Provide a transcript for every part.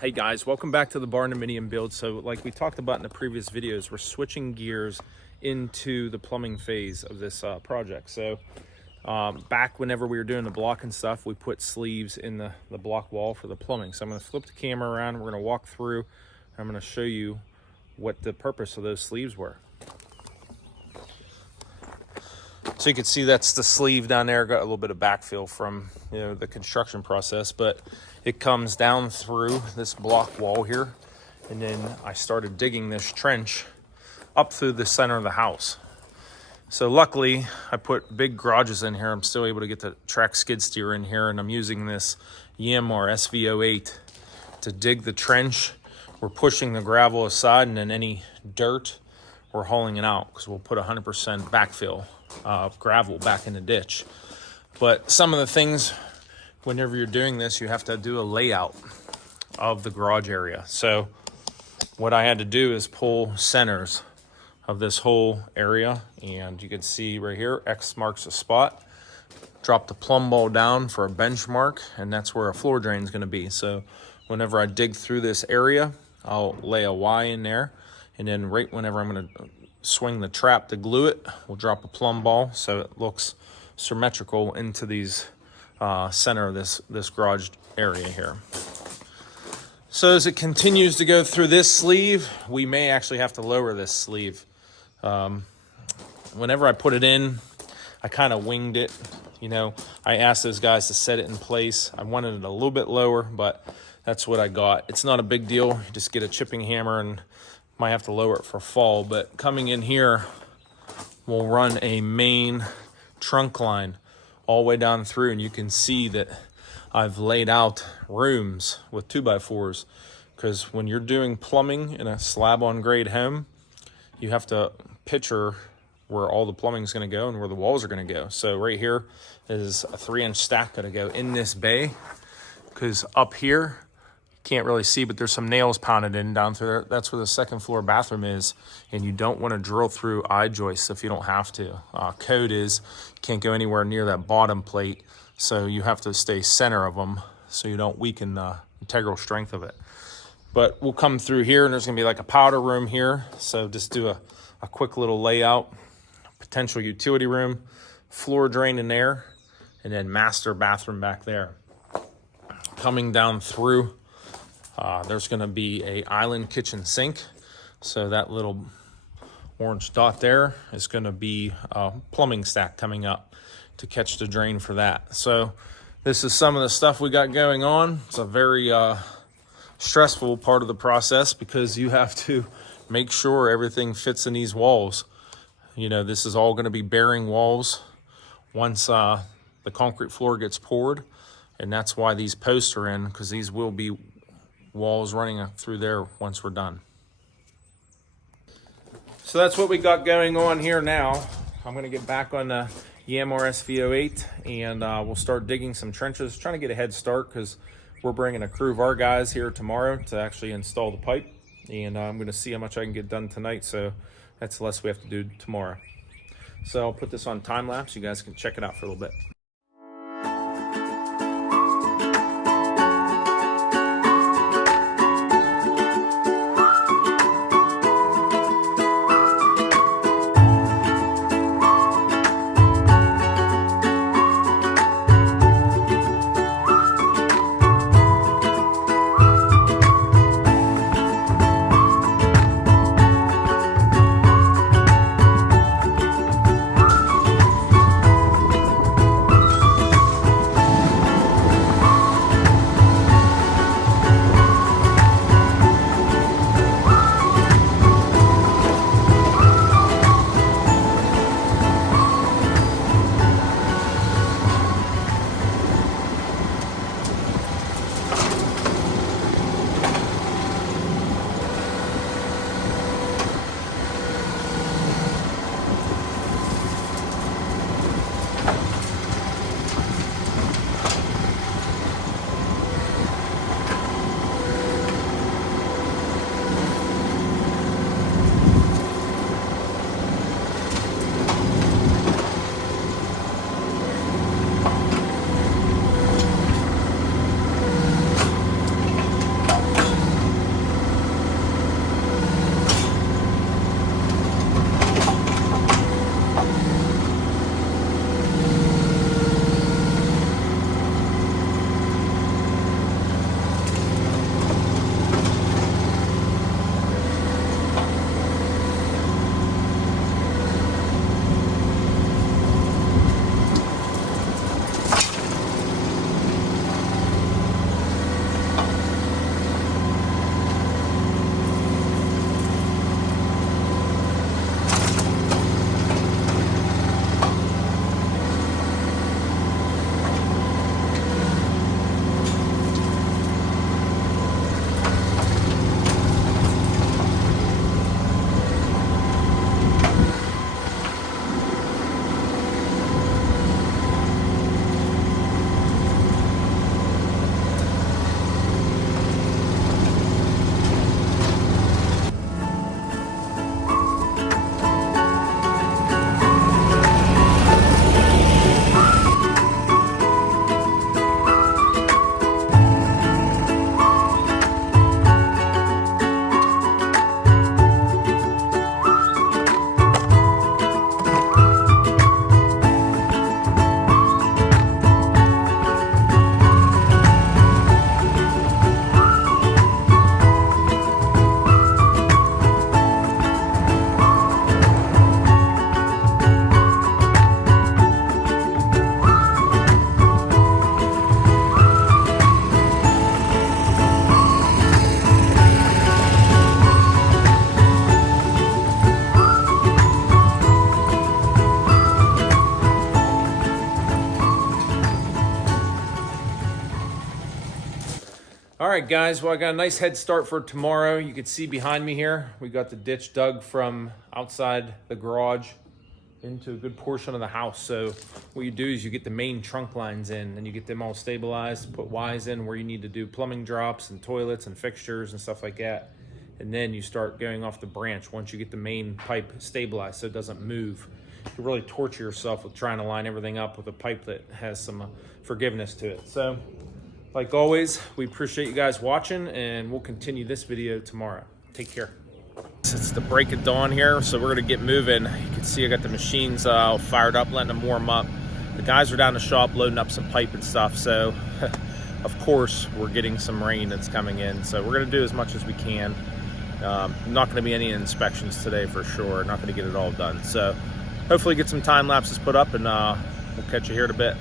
Hey guys, welcome back to the barndominium build. So like we talked about in the previous videos, we're switching gears into the plumbing phase of this project. So back whenever we were doing the block and stuff, we put sleeves in the block wall for the plumbing. So I'm going to flip the camera around, we're going to walk through, and I'm going to show you what the purpose of those sleeves were. So you can see that's the sleeve down there. Got a little bit of backfill from the construction process, but it comes down through this block wall here, and then I started digging this trench up through the center of the house. So luckily I put big garages in here. I'm still able to get the track skid steer in here, and I'm using this TEALMAAL SV08 to dig the trench. We're pushing the gravel aside, and then any dirt we're hauling it out because we'll put 100% backfill gravel back in the ditch. But some of the things, whenever you're doing this, you have to do a layout of the garage area. So what I had to do is pull centers of this whole area, and you can see right here, X marks a spot. Drop the plumb ball down for a benchmark, and that's where a floor drain is going to be. So whenever I dig through this area, I'll lay a Y in there, and then right whenever I'm going to swing the trap to glue it, we'll drop a plumb ball so it looks symmetrical into these center of this garage area here. So as it continues to go through this sleeve, we may actually have to lower this sleeve. Whenever I put it in, I kind of winged it. I asked those guys to set it in place. I wanted it a little bit lower, but that's what I got. It's not a big deal. You just get a chipping hammer and might have to lower it for fall. But coming in here, we'll run a main trunk line all the way down through, and you can see that I've laid out rooms with 2x4s, because when you're doing plumbing in a slab on grade home, you have to picture where all the plumbing is going to go and where the walls are going to go. So right here is a 3-inch stack going to go in this bay, because up here you can't really see, but there's some nails pounded in down through there. That's where the second floor bathroom is, and you don't want to drill through eye joists if you don't have to. Code is you can't go anywhere near that bottom plate, so you have to stay center of them so you don't weaken the integral strength of it. But we'll come through here, and there's going to be like a powder room here. So just do a quick little layout, potential utility room, floor drain in there, and then master bathroom back there. Coming down through, there's going to be a island kitchen sink. So that little orange dot there is going to be a plumbing stack coming up to catch the drain for that. So this is some of the stuff we got going on. It's a very stressful part of the process, because you have to make sure everything fits in these walls. This is all going to be bearing walls once the concrete floor gets poured, and that's why these posts are in, because these will be walls running through there once we're done. So that's what we got going on here now. I'm going to get back on the TEALMAAL SV08, and we'll start digging some trenches, trying to get a head start, because we're bringing a crew of our guys here tomorrow to actually install the pipe, and I'm going to see how much I can get done tonight, so that's less we have to do tomorrow. So I'll put this on time lapse. You guys can check it out for a little bit. right, guys, well, I got a nice head start for tomorrow. You can see behind me here, we got the ditch dug from outside the garage into a good portion of the house. So what you do is you get the main trunk lines in and you get them all stabilized, put Ys in where you need to do plumbing drops and toilets and fixtures and stuff like that. And then you start going off the branch once you get the main pipe stabilized so it doesn't move. You really torture yourself with trying to line everything up with a pipe that has some forgiveness to it. So like always, we appreciate you guys watching, and we'll continue this video tomorrow. Take care. It's the break of dawn here, so we're gonna get moving. You can see I got the machines fired up, letting them warm up. The guys are down the shop loading up some pipe and stuff, so of course we're getting some rain that's coming in. So we're gonna do as much as we can. Not gonna be any inspections today for sure. Not gonna get it all done. So hopefully get some time lapses put up, and we'll catch you here in a bit.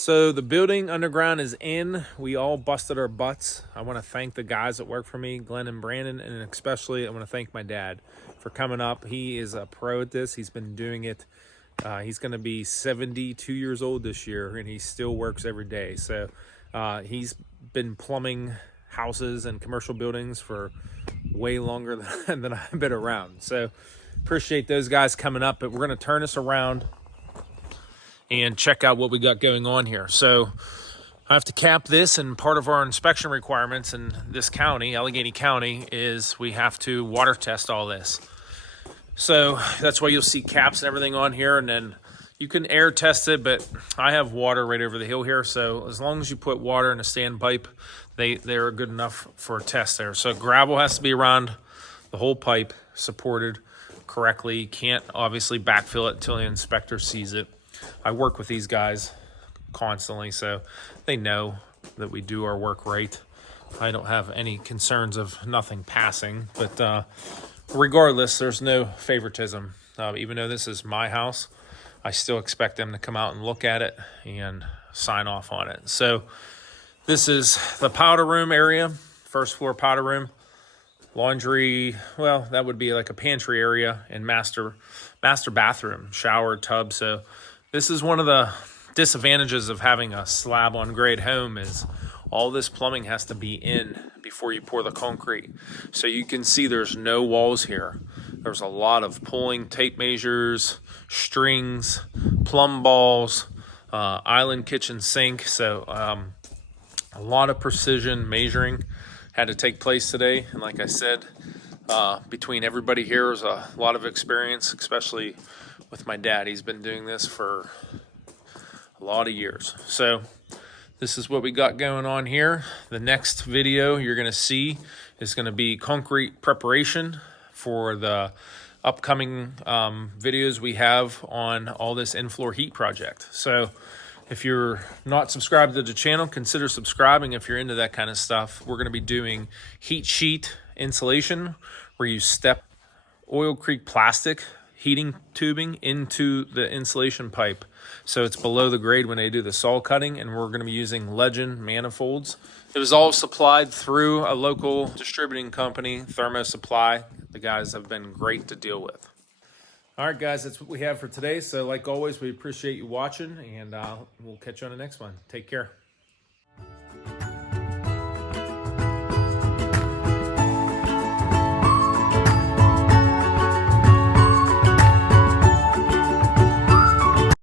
So the building underground is in. We all busted our butts. I want to thank the guys that work for me, Glenn and Brandon, and especially I want to thank my dad for coming up. He is a pro at this. He's been doing it. He's going to be 72 years old this year, and he still works every day. So he's been plumbing houses and commercial buildings for way longer than I've been around. So appreciate those guys coming up, but we're going to turn this around and check out what we got going on here. So I have to cap this, and part of our inspection requirements in this county, Allegheny County, is we have to water test all this. So that's why you'll see caps and everything on here, and then you can air test it, but I have water right over the hill here. So as long as you put water in a standpipe, they're good enough for a test there. So gravel has to be around the whole pipe, supported correctly. You can't obviously backfill it until the inspector sees it. I work with these guys constantly, so they know that we do our work right. I don't have any concerns of nothing passing, but regardless, there's no favoritism. Even though this is my house, I still expect them to come out and look at it and sign off on it. So this is the powder room area, first floor powder room. Laundry, well, that would be like a pantry area, and master bathroom, shower, tub. So this is one of the disadvantages of having a slab on grade home, is all this plumbing has to be in before you pour the concrete. So you can see there's no walls here. There's a lot of pulling tape measures, strings, plumb balls, island kitchen sink. So a lot of precision measuring had to take place today. And like I said, between everybody here is a lot of experience, especially with my dad. He's been doing this for a lot of years. So this is what we got going on here. The next video you're going to see is going to be concrete preparation for the upcoming videos we have on all this in-floor heat project. So if you're not subscribed to the channel, consider subscribing if you're into that kind of stuff. We're going to be doing heat sheet insulation, where you step oil creek plastic heating tubing into the insulation pipe, so it's below the grade when they do the saw cutting. And we're going to be using Legend manifolds. It was all supplied through a local distributing company, Thermo Supply. The guys have been great to deal with. All right, guys, that's what we have for today. So like always, we appreciate you watching, and we'll catch you on the next one. Take care.